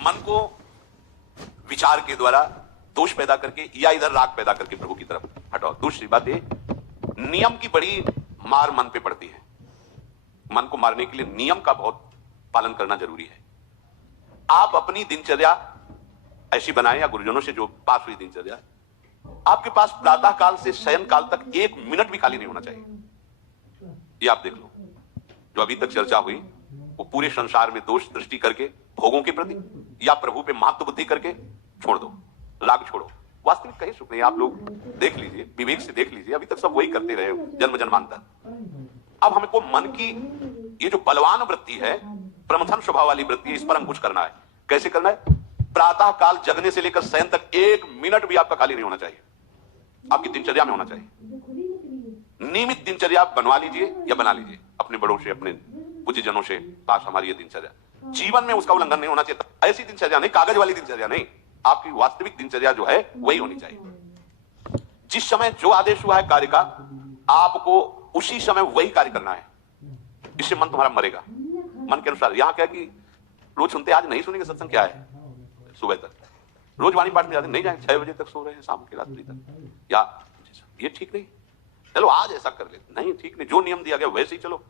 मन को विचार के द्वारा दोष पैदा करके या इधर राग पैदा करके प्रभु की तरफ हटाओ। दूसरी बात ये, नियम की बड़ी मार मन पे पड़ती है। मन को मारने के लिए नियम का बहुत पालन करना जरूरी है। आप अपनी दिनचर्या ऐसी बनाएं, या गुरुजनों से जो पास हुई दिनचर्या, आपके पास प्रातः काल से शयन काल तक 1 मिनट भी खाली नहीं होना चाहिए। ये आप देख लो, जो अभी तक चर्चा हुई वो पूरे संसार में दोष दृष्टि करके भोगों के प्रति या प्रभु पे महत्व बुद्धि करके छोड़ दो, राग छोड़ो। वास्तविक कहीं सुख नहीं। आप लोग देख लीजिए, विवेक से देख लीजिए, अभी तक सब वही करते रहे जन्म जन्मांतर। अब हमको मन की ये जो बलवान वृत्ति है, प्रमथन स्वभाव वाली वृत्ति है, इस पर हम कुछ करना है। कैसे करना है? प्रातः काल जगने से लेकर शयन तक 1 मिनट भी आपका खाली नहीं होना चाहिए, आपकी दिनचर्या में होना चाहिए। नियमित दिनचर्या बनवा लीजिए या बना लीजिए अपने बड़ों से, अपने पूज्य जनों से, पास हमारी ये दिनचर्या। जीवन में उसका उल्लंघन नहीं होना चाहिए। ऐसी दिनचर्या नहीं, कागज वाली दिनचर्या नहीं, आपकी वास्तविक दिनचर्या जो है वही होनी चाहिए। जिस समय जो आदेश हुआ है कार्य का, आपको उसी समय वही कार्य करना है। इससे मन तुम्हारा मरेगा मन के अनुसार। यहां क्या कि रोज सुनते, आज नहीं सुनेंगे सत्संग, क्या है सुबह तक रोज वाणी पाठ में जाते नहीं जाए, 6 बजे तक सो रहे हैं, शाम की रात्रि तक, या ये ठीक नहीं। चलो आज ऐसा कर लेते, नहीं ठीक नहीं, जो नियम दिया गया वैसे ही चलो।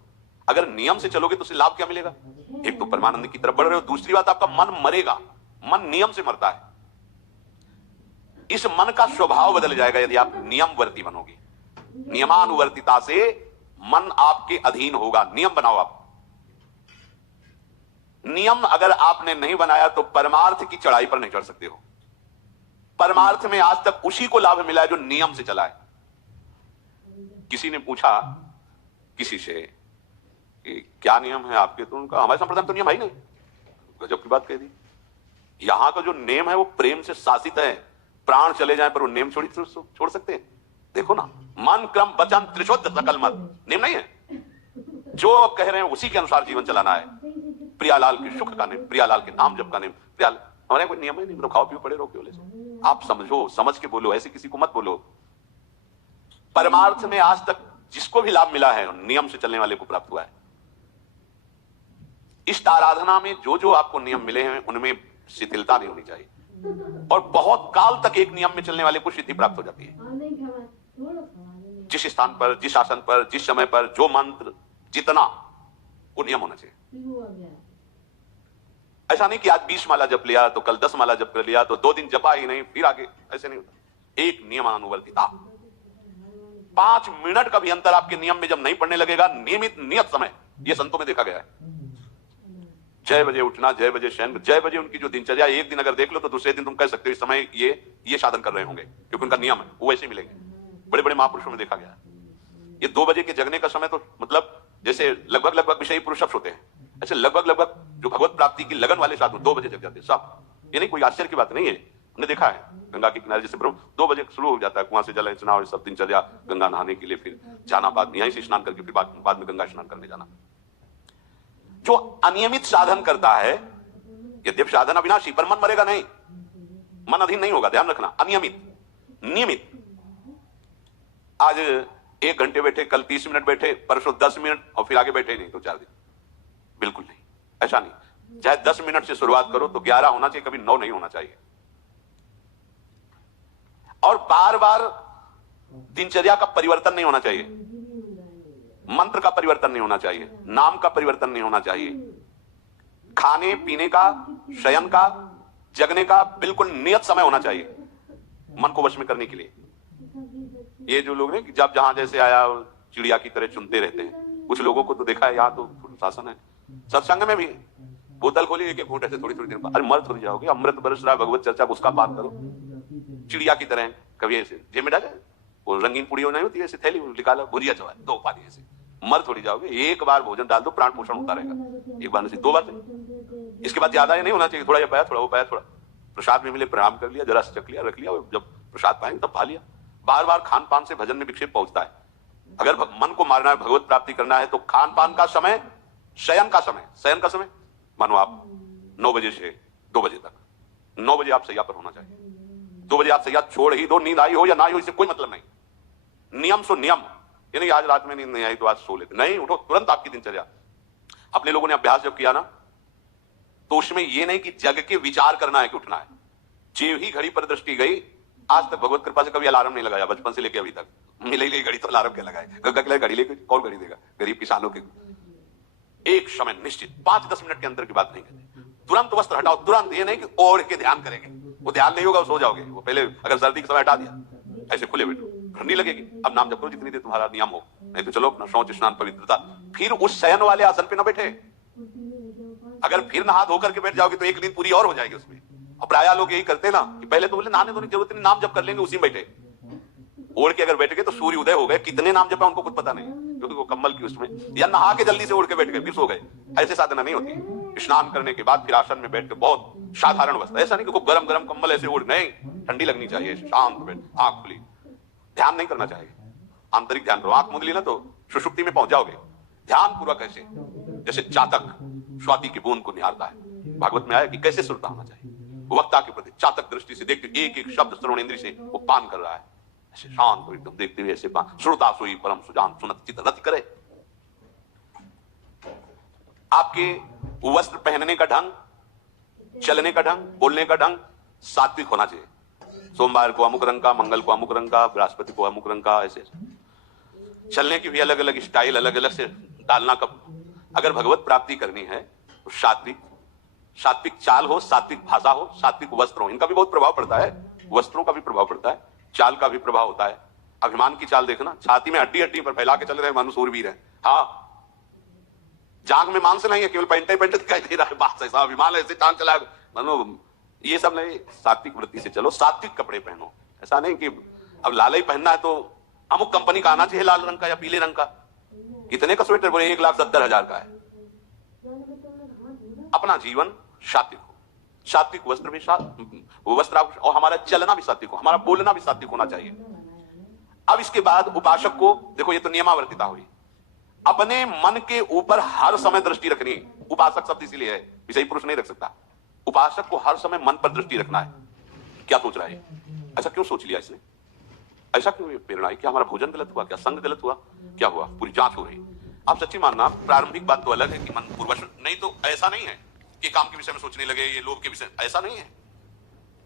अगर नियम से चलोगे तो उससे लाभ क्या मिलेगा? एक तो परमानंद की तरफ बढ़ रहे हो, दूसरी बात आपका मन मरेगा। मन नियम से मरता है। इस मन का स्वभाव बदल जाएगा यदि आप नियमवर्ती बनोगे। नियमानुवर्तिता से मन आपके अधीन होगा। नियम बनाओ आप। नियम अगर आपने नहीं बनाया तो परमार्थ की चढ़ाई पर नहीं चढ़ सकते हो। परमार्थ में आज तक उसी को लाभ मिला है जो नियम से चला है। किसी ने पूछा किसी से कि क्या नियम है आपके, तो उनका हमारे संप्रदाय में तो नियम है ही नहीं। गजब की बात कह दी। यहां का जो नियम है वो प्रेम से शासित है। प्राण चले जाए पर वो नियम छोड़ सकते हैं? देखो ना, मन क्रम वचन त्रिशुद्ध सकल मत, नियम नहीं है। जो कह रहे हैं उसी के अनुसार जीवन चलाना है। प्रियालाल के सुख का नियम, प्रियालाल के नाम जप का नियम। प्रियाल हमारे कोई नियम ही नहीं, खाओ पियो पड़े रहो केवल से। आप समझो, समझ के बोलो, ऐसे किसी को मत बोलो। परमार्थ में आज तक जिसको भी लाभ मिला है नियम से चलने वाले को प्राप्त हुआ है। इष्ट आराधना में जो जो आपको नियम मिले हैं उनमें शिथिलता नहीं होनी चाहिए, और बहुत काल तक एक नियम में चलने वाले को सिद्धि प्राप्त हो जाती है। जिस स्थान पर, जिस आसन पर, जिस समय पर जो मंत्र जितना, वो नियम होना चाहिए। ऐसा नहीं कि आज 20 माला जप लिया तो कल 10 माला जप कर लिया तो 2 दिन जपा ही नहीं फिर आगे, ऐसे नहीं होता। एक नियमानुवर्तिता। 5 मिनट का भी अंतर आपके नियम में जब नहीं पड़ने लगेगा, नियमित नियत समय, ये संतों में देखा गया है। 6 बजे उठना, 6 बजे शयन, 6 बजे उनकी जो दिनचर्या, एक दिन अगर देख लो तो दूसरे दिन तुम कह सकते हो इस समय ये साधन कर रहे होंगे, क्योंकि उनका नियम है, वो वैसे मिलेंगे। बड़े बड़े महापुरुषों में देखा गया है। ये 2 बजे के जगने का समय तो मतलब जैसे लगभग विषयी पुरुष होते हैं, ऐसे लगभग जो भगवत प्राप्ति की लगन वाले साधु 2 बजे जग जाते हैं सब। ये नहीं कोई आश्चर्य की बात नहीं है, हमने देखा है। गंगा के किनारे जैसे 2 बजे शुरू हो जाता है, कुआं से जल अर्चना और सब दिनचर्या, गंगा नहाने के लिए फिर जाना, बाद में यहीं से स्नान करके फिर बाद में गंगा स्नान करने जाना। जो अनियमित साधन करता है, यद्यपि साधन अविनाशी, पर मन मरेगा नहीं, मन अधीन नहीं होगा, ध्यान रखना। अनियमित, नियमित, आज 1 घंटे बैठे, कल 30 मिनट बैठे, परसों 10 मिनट और फिर आगे बैठे नहीं तो 4 दिन, बिल्कुल नहीं, ऐसा नहीं। चाहे 10 मिनट से शुरुआत करो तो 11 होना चाहिए, कभी 9 नहीं होना चाहिए। और बार बार दिनचर्या का परिवर्तन नहीं होना चाहिए, मंत्र का परिवर्तन नहीं होना चाहिए, नाम का परिवर्तन नहीं होना चाहिए। खाने पीने का, शयन का, जगने का बिल्कुल नियत समय होना चाहिए मन को वश में करने के लिए। ये जो लोग हैं कि जब जहां जैसे आया चिड़िया की तरह चुनते रहते हैं, कुछ लोगों को तो देखा है, यहाँ तो शासन है। सत्संग में भी बोतल खोली, एक घूंट ऐसे थोड़ी देर बाद, अरे मर थोड़ी जाओगे, अमृत बरस रहा, भगवत चर्चा, उसका पान करो। चिड़िया की तरह कभी ऐसे जेब में डाले, वो रंगीन पुड़ियों नहीं होती, ऐसे थैली निकाला, भुजिया चवा 2 पानी, ऐसे मर थोड़ी जाओगे। एक बार भोजन डाल दो, प्राण पोषण होता रहेगा। एक बार नहीं, 2 बार नहीं। इसके बाद ज्यादा ये नहीं होना चाहिए, थोड़ा ये पाया, थोड़ा वो पाया, थोड़ा प्रसाद में मिले प्रणाम कर लिया, जरा से चख लिया, रख लिया, और जब प्रसाद पाएंगे तब खा लिया। बार बार खान पान से भजन में विक्षेप पहुंचता है। अगर मन को मारना है, भगवत प्राप्ति करना है, तो खान पान का समय, शयन का समय मानो आप 9 बजे से 2 बजे तक, 9 बजे आप सैया पर होना चाहिए। 2 बजे आप सैया छोड़ ही दो, नींद आई हो या ना आई हो, इससे कोई मतलब नहीं। नियम सो नियम, यानी आज रात में नींद नहीं आई तो आज सो लेते नहीं, उठो तुरंत। आपकी दिनचर्या, अपने लोगों ने अभ्यास जब किया ना, तो उसमें यह नहीं कि जग के विचार करना है कि उठना है। जेव ही घड़ी पर दृष्टि गई, आज तक भगवत कृपा से कभी अलार्म नहीं लगाया, बचपन से लेके अभी तक। मिलेगी घड़ी तो अलार्म क्या लगाए, गंगा घड़ी लेके कौन घड़ी देगा, गरीब किसानों के। एक समय निश्चित 5-10 मिनट के अंदर की बात नहीं कहते, तुरंत वस्त्र हटाओ, तुरंत। ये नहीं कि ओढ़ के ध्यान करेंगे, वो ध्यान नहीं होगा, सो जाओगे। वो पहले अगर सर्दी के समय हटा दिया, ऐसे खुले बैठो, ठंडी लगेगी। अब नाम जप करो जितनी देर तुम्हारा नियम हो, नहीं तो चलो अपना शौच स्नान पवित्रता। फिर उस शयन वाले आसन पे न बैठे। अगर फिर नहा धो करके बैठ जाओगे तो एक नींद पूरी और हो जाएगी उसमें। और प्राय लोग यही करते ना कि पहले तो बोले नहाने धोने की जरूरत नहीं, नाम जप कर लेंगे, उसी में बैठे। ओढ़ के अगर बैठ गए तो सूर्य उदय हो गए, कितने नाम जपा उनको कुछ पता नहीं, क्योंकि वो कम्बल की उसमें, या नहा के जल्दी से उड़ के बैठ गए फिर सो गए। ऐसे साधना नहीं होती। स्नान करने के बाद फिर आसन में बैठ के बहुत साधारण अवस्था, ऐसा नहीं कि गरम गरम कम्बल ऐसे ओढ़, नहीं, ठंडी लगनी चाहिए, शांत बैठ, आंख खुली, ध्यान नहीं करना चाहिए, आंतरिक ध्यान करो। आंख मूंद ली ना तो सुषुप्ति में पहुंच जाओगे। ध्यान पूर्वक ऐसे, जैसे चातक स्वाति की बूंद को निहारता है। भागवत में आया कि कैसे श्रोता होना चाहिए, वक्ता के प्रति चातक दृष्टि से देखते, एक एक शब्द श्रवण इंद्रिय से वो पान कर रहा है, ऐसे शांत हो एकदम, देखते हुए ऐसे पान। श्रोता सोई परम सुजान, सुनत चित्त रति करे। आपके वस्त्र पहनने का ढंग, चलने का ढंग, बोलने का ढंग सात्विक होना चाहिए। सोमवार को अमुक रंग का, मंगल को अमुक रंग का, बृहस्पति को अमुक रंग का, ऐसे। चलने की भी अलग अलग स्टाइल, अलग अलग से डालना। कब अगर भगवत प्राप्ति करनी है तो सात्विक चाल हो, सात्विक भाषा हो, सात्विक वस्त्र हो। इनका भी बहुत प्रभाव पड़ता है, वस्त्रों का भी प्रभाव पड़ता है, चाल का भी प्रभाव होता है। अभिमान की चाल देखना, छाती में हड्डी हड्डी पर फैला के चल रहे मानो सूरवीर है। हाँ, जांग में मांस नहीं है, केवल पैंटे पैंटे दिखाई दे रहा है, बात ऐसा अभिमान ऐसे टांग चला मानो। ये सब नहीं, सात्विक वृत्ति से चलो, सात्विक कपड़े पहनो। ऐसा नहीं कि अब लाल ही पहनना है तो अमुक कंपनी का आना चाहिए, लाल रंग का या पीले रंग का। कितने का स्वेटर बोले 1,70,000 का है। अपना जीवन सात्विक हो, सात्विक वस्त्र भी वस्त्र, और हमारा चलना भी सात्विक हो, हमारा बोलना भी सात्विक होना चाहिए। अब इसके बाद उपासक को देखो, ये तो नियमावर्तिता हुई, अपने मन के ऊपर हर समय दृष्टि रखनी। उपासक शब्द इसीलिए है, विषयी पुरुष नहीं रख सकता। उपासक को हर समय मन पर दृष्टि रखना है, क्या सोच रहा है, ऐसा क्यों सोच लिया इसने, ऐसा क्यों प्रेरणा आई, क्या हमारा भोजन गलत हुआ, क्या संग गलत हुआ, क्या हुआ, पूरी जांच हो रही। आप सच्ची मानना, प्रारंभिक बात तो अलग है कि मन पूर्वश, नहीं तो ऐसा नहीं है कि काम के विषय में सोचने लगे, ये लोभ के विषय, ऐसा नहीं है।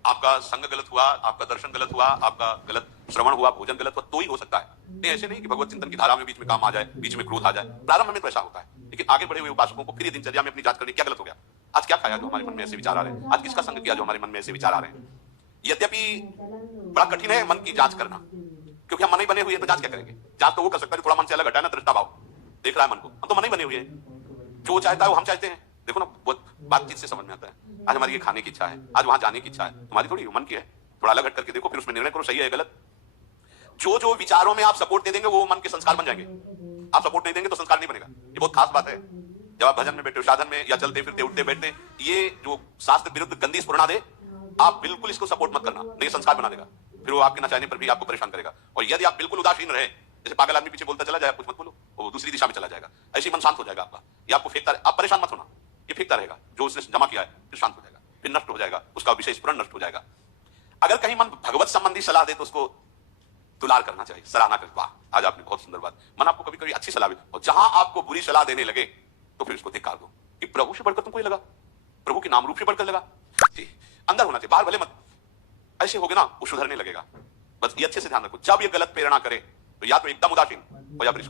आपका संग गलत हुआ, आपका दर्शन गलत हुआ, आपका गलत श्रवण हुआ, भोजन गलत हुआ, तो ही हो सकता है। नहीं, ऐसे नहीं कि भगवत चिंतन की धारा में बीच में काम आ जाए, बीच में क्रोध आ जाए। प्रारंभ में तो ऐसा होता है, लेकिन आगे बढ़े हुए उपासकों को फिर दिनचर्या में अपनी जांच करनी, क्या गलत हो गया, आज क्या खाया जो हमारे मन में ऐसे विचार आ रहे हैं, आज किसका संग किया जो हमारे मन में ऐसे विचार आ रहे हैं। यद्यपि बड़ा कठिन है मन की जांच करना, क्योंकि हम मन ही बने हुए हैं, तो जांच क्या करेंगे। जांच तो वो कर सकता है थोड़ा मन से अलग हटा ना, दृष्टा भाव देख रहा है मन को, हम तो मन ही बने हुए हैं, जो चाहता है वो हम चाहते हैं। देखो ना, बहुत बातचीत से समझ में आता है, आज हमारी ये खाने की इच्छा है, आज वहां जाने की इच्छा है, तुम्हारी थोड़ी मन की है। थोड़ा अलग हट करके देखो, फिर उसमें निर्णय करो, सही है गलत। जो जो विचारों में आप सपोर्ट दे देंगे वो मन के संस्कार बन जाएंगे, आप सपोर्ट नहीं देंगे तो संस्कार नहीं बनेगा। ये बहुत खास बात है। जब आप भजन में बैठे हो, साधन में, या चलते फिरते उठते बैठते, ये जो शास्त्र विरुद्ध गंदी स्फुरणा दे, आप बिल्कुल इसको सपोर्ट मत करना, नहीं संस्कार बना देगा, फिर वो आपके न चाहने पर भी आपको परेशान करेगा। और यदि आप बिल्कुल उदासीन रहे, जैसे पागल आदमी पीछे बोलता चला जाए, कुछ मत बोलो, वो दूसरी दिशा में चला जाएगा, ऐसे मन शांत हो जाएगा आपका। ये आपको फेंकता, आप परेशान मत होना, ये फेंकता रहेगा, जो उसने जमा किया है फिर शांत हो जाएगा, फिर नष्ट हो जाएगा, उसका विषय स्फुरण नष्ट हो जाएगा। अगर कहीं मन भगवत संबंधी सलाह दे तो उसको दुलार करना चाहिए, सराहना कर, वाह आज आपने बहुत सुंदर बात। मन आपको कभी कभी अच्छी सलाह दे, और जहां आपको बुरी सलाह देने लगे तो फिर उसको धिक्कार दो कि प्रभु से बढ़कर तुमको ये लगा, प्रभु के नाम रूप से बढ़कर लगा। अंदर होना चाहिए, बाहर भले मत। ऐसे हो गए ना, वो सुधरने लगेगा। बस ये अच्छे से ध्यान रखो, जब ये गलत प्रेरणा करे तो या तो एकदम उदासीन, और या फिर